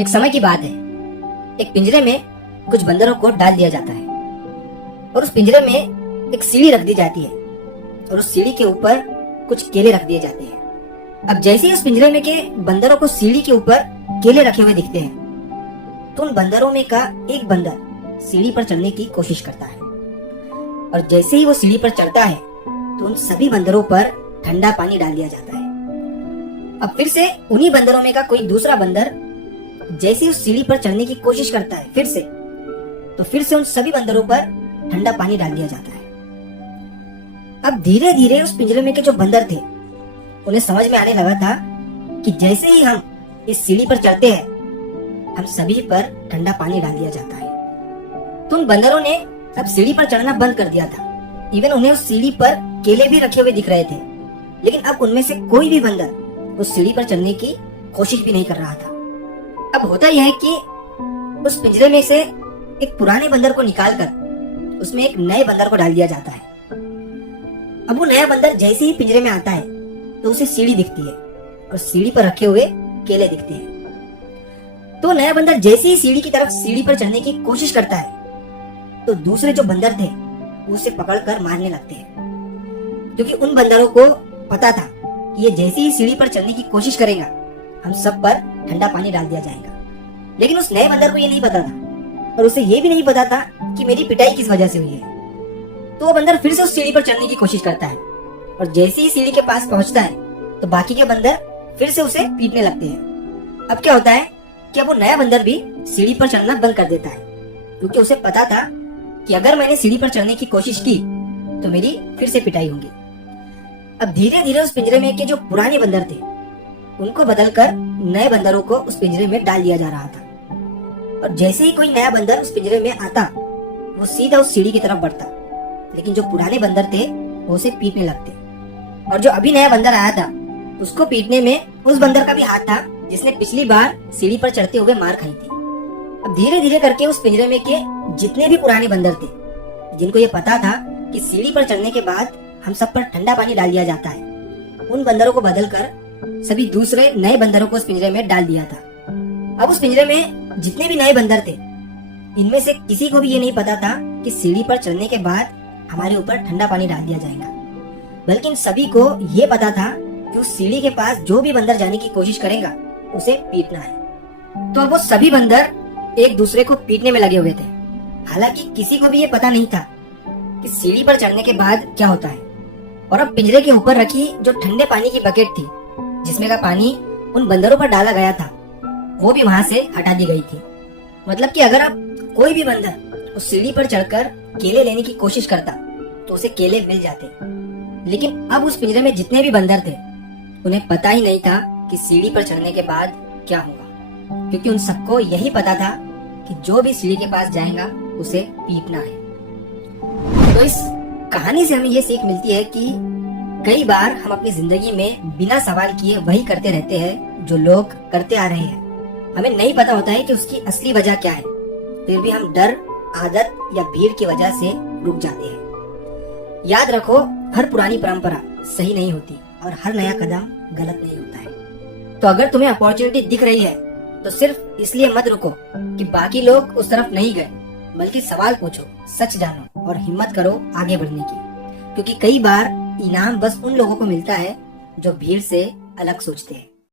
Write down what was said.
एक समय की बात है। एक पिंजरे में कुछ बंदरों को डाल दिया जाता है और उस पिंजरे में एक सीढ़ी रख दी जाती है और उस सीढ़ी के ऊपर कुछ केले रख दिए जाते हैं। अब जैसे ही उस पिंजरे में के बंदरों को सीढ़ी के ऊपर केले रखे हुए दिखते हैं तो उन बंदरों में का एक बंदर सीढ़ी पर चढ़ने की कोशिश करता है और जैसे ही वो सीढ़ी पर चढ़ता है तो उन सभी बंदरों पर ठंडा पानी डाल दिया जाता है। अब फिर से उन्हीं बंदरों में का कोई दूसरा बंदर जैसे उस सीढ़ी पर चढ़ने की कोशिश करता है तो फिर से उन सभी बंदरों पर ठंडा पानी डाल दिया जाता है। अब धीरे धीरे उस पिंजरे में के जो बंदर थे उन्हें समझ में आने लगा था कि जैसे ही हम इस सीढ़ी पर चढ़ते हैं हम सभी पर ठंडा पानी डाल दिया जाता है। तो उन बंदरों ने अब सीढ़ी पर चढ़ना बंद कर दिया था। इवन उन्हें उस सीढ़ी पर केले भी रखे हुए दिख रहे थे, लेकिन अब उनमें से कोई भी बंदर उस सीढ़ी पर चढ़ने की कोशिश भी नहीं कर रहा था। अब होता यह है कि उस पिंजरे में से एक पुराने बंदर को निकालकर उसमें एक नए बंदर को डाल दिया जाता है। अब वो नया बंदर जैसे ही पिंजरे में आता है तो उसे सीढ़ी दिखती है और सीढ़ी पर रखे हुए केले दिखते हैं। तो नया बंदर जैसे ही सीढ़ी की तरफ सीढ़ी पर चढ़ने की कोशिश करता है तो दूसरे जो बंदर थे वो उसे पकड़कर मारने लगते हैं, क्योंकि उन बंदरों को पता था कि ये जैसे ही सीढ़ी पर चढ़ने की कोशिश करेगा हम सब पर ठंडा पानी डाल दिया जाएगा। लेकिन उस नए बंदर को ये नहीं पता था और उसे ये भी नहीं पता था कि मेरी पिटाई किस वजह से हुई है। तो वो बंदर फिर से उस सीढ़ी पर चढ़ने की कोशिश करता है और जैसे ही सीढ़ी के पास पहुंचता है तो बाकी के बंदर फिर से उसे पीटने लगते हैं। अब क्या होता है कि अब वो नया बंदर भी सीढ़ी पर चढ़ना बंद कर देता है, क्योंकि उसे पता था कि अगर मैंने सीढ़ी पर चढ़ने की कोशिश की तो मेरी फिर से पिटाई होगी। अब धीरे धीरे उस पिंजरे में के जो पुराने बंदर थे उनको बदलकर नए बंदरों को उस पिंजरे में डाल दिया जा रहा था। और जैसे ही कोई नया बंदर उस पिंजरे में आता वो सीधा उस सीढ़ी की तरफ बढ़ता, लेकिन जो पुराने बंदर थे वो उसे पीटने लगते। और जो अभी नया बंदर आया था उसको पीटने में उस बंदर का भी हाथ था जिसने पिछली बार सीढ़ी पर चढ़ते हुए मार खाई थी। अब धीरे धीरे करके उस पिंजरे में के जितने भी पुराने बंदर थे जिनको ये पता था कि सीढ़ी पर चढ़ने के बाद हम सब पर ठंडा पानी डाल दिया जाता है, उन बंदरों को बदलकर सभी दूसरे नए बंदरों को उस पिंजरे में डाल दिया था। अब उस पिंजरे में जितने भी नए बंदर थे इनमें से किसी को भी ये नहीं पता था कि सीढ़ी पर चढ़ने के बाद हमारे ऊपर ठंडा पानी डाल दिया जाएगा, बल्कि इन सभी को ये पता था कि उस सीढ़ी के पास जो भी बंदर जाने की कोशिश करेगा उसे पीटना है। तो अब वो सभी बंदर एक दूसरे को पीटने में लगे हुए थे। हालांकि किसी को भी ये पता नहीं था कि सीढ़ी पर चढ़ने के बाद क्या होता है। और अब पिंजरे के ऊपर रखी जो ठंडे पानी की बकेट थी जिसमें का पानी उन बंदरों पर डाला गया था वो भी वहां से हटा दी गई थी। मतलब कि अगर अब कोई भी बंदर उस सीढ़ी पर चढ़कर केले लेने की कोशिश करता तो उसे केले मिल जाते, लेकिन अब उस पिंजरे में जितने भी बंदर थे उन्हें पता ही नहीं था कि सीढ़ी पर चढ़ने के बाद क्या होगा, क्योंकि उन सबको यही पता था कि जो भी सीढ़ी के पास जाएगा उसे पीटना है। तो इस कहानी से हमें ये सीख मिलती है कि कई बार हम अपनी जिंदगी में बिना सवाल किए वही करते रहते हैं जो लोग करते आ रहे हैं। हमें नहीं पता होता है कि उसकी असली वजह क्या है, फिर भी हम डर, आदत या भीड़ की वजह से रुक जाते हैं। याद रखो, हर पुरानी परंपरा सही नहीं होती और हर नया कदम गलत नहीं होता है। तो अगर तुम्हें अपॉर्चुनिटी दिख रही है तो सिर्फ इसलिए मत रुको कि बाकी लोग उस तरफ नहीं गए, बल्कि सवाल पूछो, सच जानो और हिम्मत करो आगे बढ़ने की, क्योंकि कई बार इनाम बस उन लोगों को मिलता है जो भीड़ से अलग सोचते हैं।